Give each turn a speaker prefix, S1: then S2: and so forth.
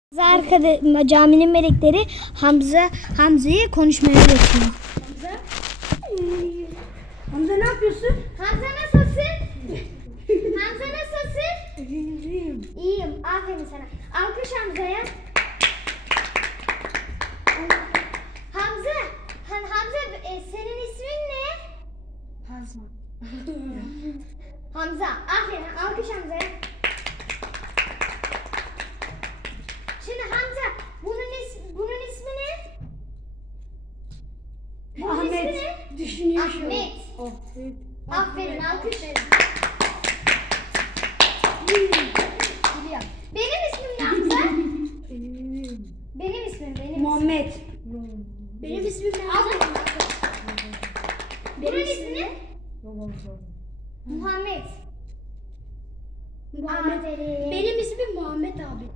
S1: Caminin melekleri Hamza'yı konuşmaya bekliyor.
S2: Hamza ne yapıyorsun?
S1: Hamza nasılsın? Hamza nasılsın? İyiyim. Aferin sana. Alkış Hamza'ya. Hamza senin ismin ne?
S2: Hazma.
S1: Hamza. Aferin. Alkış Hamza'ya. Şimdi Hamza bunun ismi ne? Bunun
S2: Ahmet.
S1: ismi ne?
S2: Düşünüyor şu an.
S1: Ahmet.
S2: Ahmet.
S1: Aferin. Alkış. Biliyor. Benim ismim ne Hamza? Benim ismim.
S2: Muhammed.
S1: Benim ismim ne Hamza? Bunun ismi ne? Muhammed.
S2: Muhammed.
S1: Aferin.
S2: Benim ismim Muhammed abi.